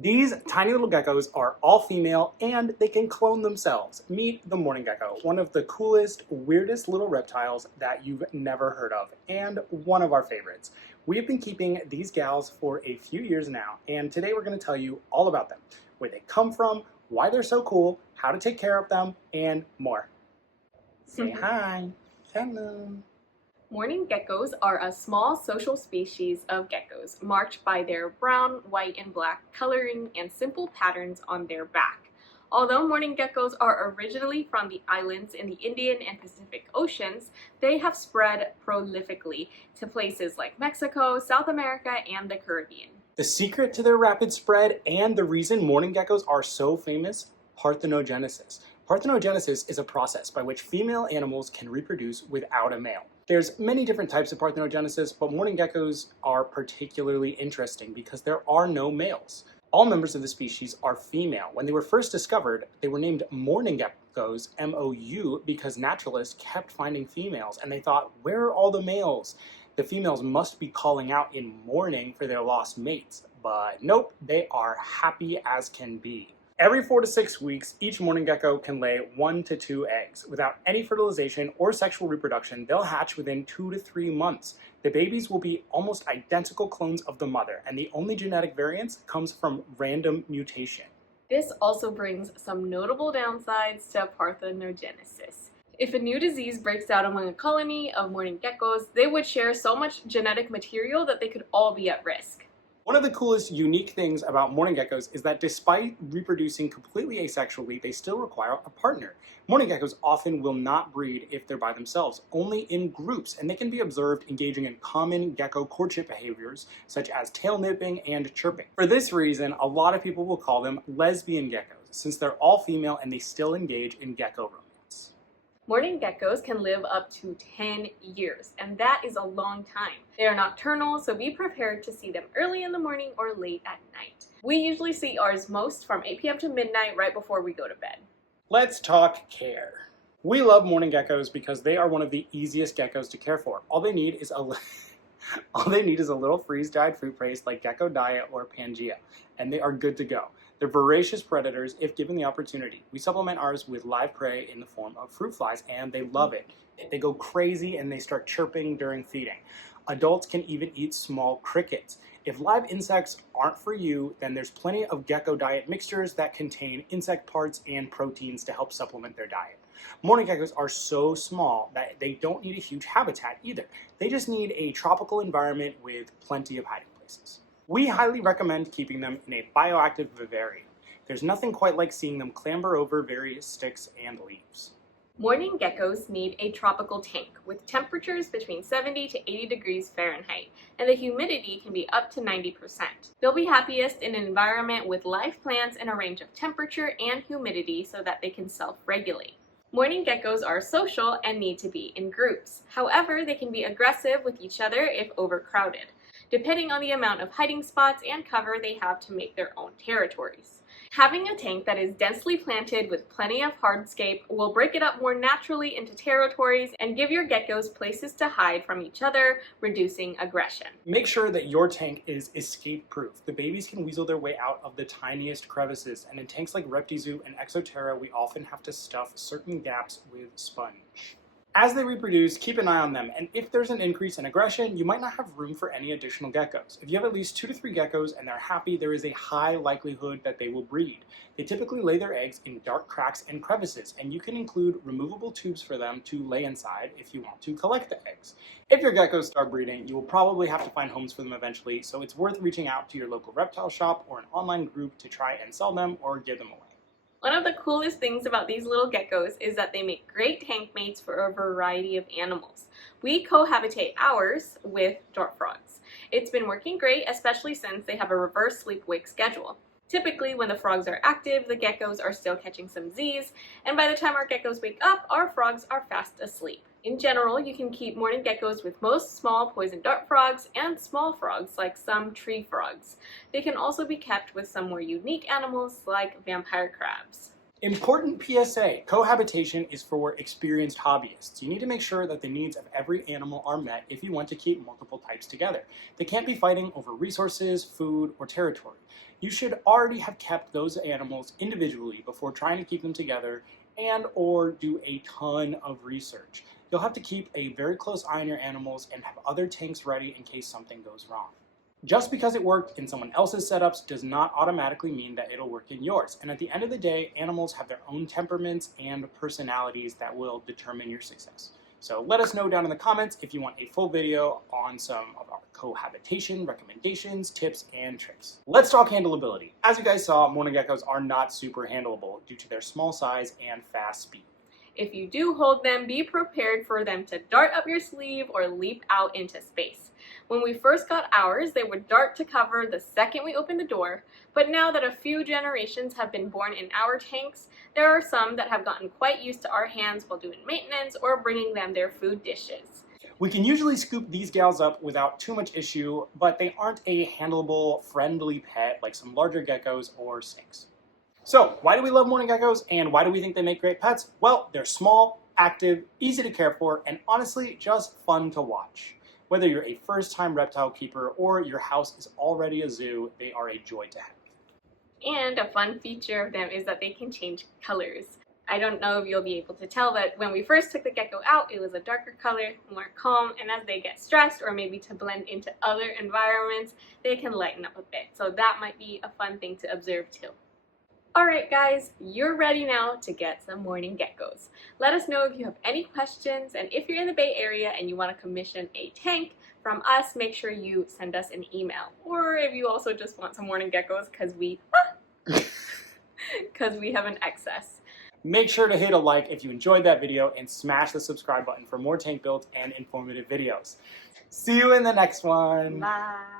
These tiny little geckos are all female and they can clone themselves. Meet the mourning gecko, one of the coolest, weirdest little reptiles that you've never heard of, and one of our favorites. We've been keeping these gals for a few years now, and today we're going to tell you all about them, where they come from, why they're so cool, how to take care of them, and more. Say hi. Hello. Mourning geckos are a small social species of geckos, marked by their brown, white, and black coloring and simple patterns on their back. Although mourning geckos are originally from the islands in the Indian and Pacific Oceans, they have spread prolifically to places like Mexico, South America, and the Caribbean. The secret to their rapid spread and the reason mourning geckos are so famous? Parthenogenesis. Parthenogenesis is a process by which female animals can reproduce without a male. There's many different types of parthenogenesis, but mourning geckos are particularly interesting because there are no males. All members of the species are female. When they were first discovered, they were named mourning geckos, M-O-U, because naturalists kept finding females, and they thought, where are all the males? The females must be calling out in mourning for their lost mates. But nope, they are happy as can be. Every 4 to 6 weeks, each mourning gecko can lay 1 to 2 eggs. Without any fertilization or sexual reproduction, they'll hatch within 2 to 3 months. The babies will be almost identical clones of the mother, and the only genetic variance comes from random mutation. This also brings some notable downsides to parthenogenesis. If a new disease breaks out among a colony of mourning geckos, they would share so much genetic material that they could all be at risk. One of the coolest, unique things about mourning geckos is that despite reproducing completely asexually, they still require a partner. Mourning geckos often will not breed if they're by themselves, only in groups, and they can be observed engaging in common gecko courtship behaviors, such as tail nipping and chirping. For this reason, a lot of people will call them lesbian geckos, since they're all female and they still engage in gecko romance. Mourning geckos can live up to 10 years, and that is a long time. They are nocturnal, so be prepared to see them early in the morning or late at night. We usually see ours most from 8 p.m. to midnight right before we go to bed. Let's talk care. We love mourning geckos because they are one of the easiest geckos to care for. All they need is a little freeze-dried fruit paste like Gecko Diet or Pangea, and they are good to go. They're voracious predators if given the opportunity. We supplement ours with live prey in the form of fruit flies, and they love it. They go crazy and they start chirping during feeding. Adults can even eat small crickets. If live insects aren't for you, then there's plenty of Gecko Diet mixtures that contain insect parts and proteins to help supplement their diet. Mourning geckos are so small that they don't need a huge habitat either. They just need a tropical environment with plenty of hiding places. We highly recommend keeping them in a bioactive vivarium. There's nothing quite like seeing them clamber over various sticks and leaves. Mourning geckos need a tropical tank with temperatures between 70 to 80 degrees Fahrenheit, and the humidity can be up to 90%. They'll be happiest in an environment with live plants in a range of temperature and humidity so that they can self-regulate. Mourning geckos are social and need to be in groups. However, they can be aggressive with each other if overcrowded, depending on the amount of hiding spots and cover they have to make their own territories. Having a tank that is densely planted with plenty of hardscape will break it up more naturally into territories and give your geckos places to hide from each other, reducing aggression. Make sure that your tank is escape-proof. The babies can weasel their way out of the tiniest crevices, and in tanks like Reptizoo and Exoterra, we often have to stuff certain gaps with sponge. As they reproduce, keep an eye on them, and if there's an increase in aggression, you might not have room for any additional geckos. If you have at least 2 to 3 geckos and they're happy, there is a high likelihood that they will breed. They typically lay their eggs in dark cracks and crevices, and you can include removable tubes for them to lay inside if you want to collect the eggs. If your geckos start breeding, you will probably have to find homes for them eventually, so it's worth reaching out to your local reptile shop or an online group to try and sell them or give them away. One of the coolest things about these little geckos is that they make great tank mates for a variety of animals. We cohabitate ours with dwarf frogs. It's been working great, especially since they have a reverse sleep-wake schedule. Typically, when the frogs are active, the geckos are still catching some Z's, and by the time our geckos wake up, our frogs are fast asleep. In general, you can keep mourning geckos with most small poison dart frogs and small frogs like some tree frogs. They can also be kept with some more unique animals like vampire crabs. Important PSA, cohabitation is for experienced hobbyists. You need to make sure that the needs of every animal are met if you want to keep multiple types together. They can't be fighting over resources, food, or territory. You should already have kept those animals individually before trying to keep them together and or do a ton of research. You'll have to keep a very close eye on your animals and have other tanks ready in case something goes wrong. Just because it worked in someone else's setups does not automatically mean that it'll work in yours. And at the end of the day, animals have their own temperaments and personalities that will determine your success. So let us know down in the comments if you want a full video on some of our cohabitation recommendations, tips, and tricks. Let's talk handleability. As you guys saw, mourning geckos are not super handleable due to their small size and fast speed. If you do hold them, be prepared for them to dart up your sleeve or leap out into space. When we first got ours, they would dart to cover the second we opened the door, but now that a few generations have been born in our tanks, there are some that have gotten quite used to our hands while doing maintenance or bringing them their food dishes. We can usually scoop these gals up without too much issue, but they aren't a handleable, friendly pet like some larger geckos or snakes. So, why do we love mourning geckos and why do we think they make great pets? Well, they're small, active, easy to care for, and honestly, just fun to watch. Whether you're a first-time reptile keeper or your house is already a zoo, they are a joy to have. And a fun feature of them is that they can change colors. I don't know if you'll be able to tell, but when we first took the gecko out, it was a darker color, more calm, and as they get stressed or maybe to blend into other environments, they can lighten up a bit. So that might be a fun thing to observe too. Alright guys, you're ready now to get some mourning geckos. Let us know if you have any questions, and if you're in the Bay Area and you want to commission a tank from us, make sure you send us an email. Or if you also just want some mourning geckos because we have an excess. Make sure to hit a like if you enjoyed that video and smash the subscribe button for more tank builds and informative videos. See you in the next one. Bye.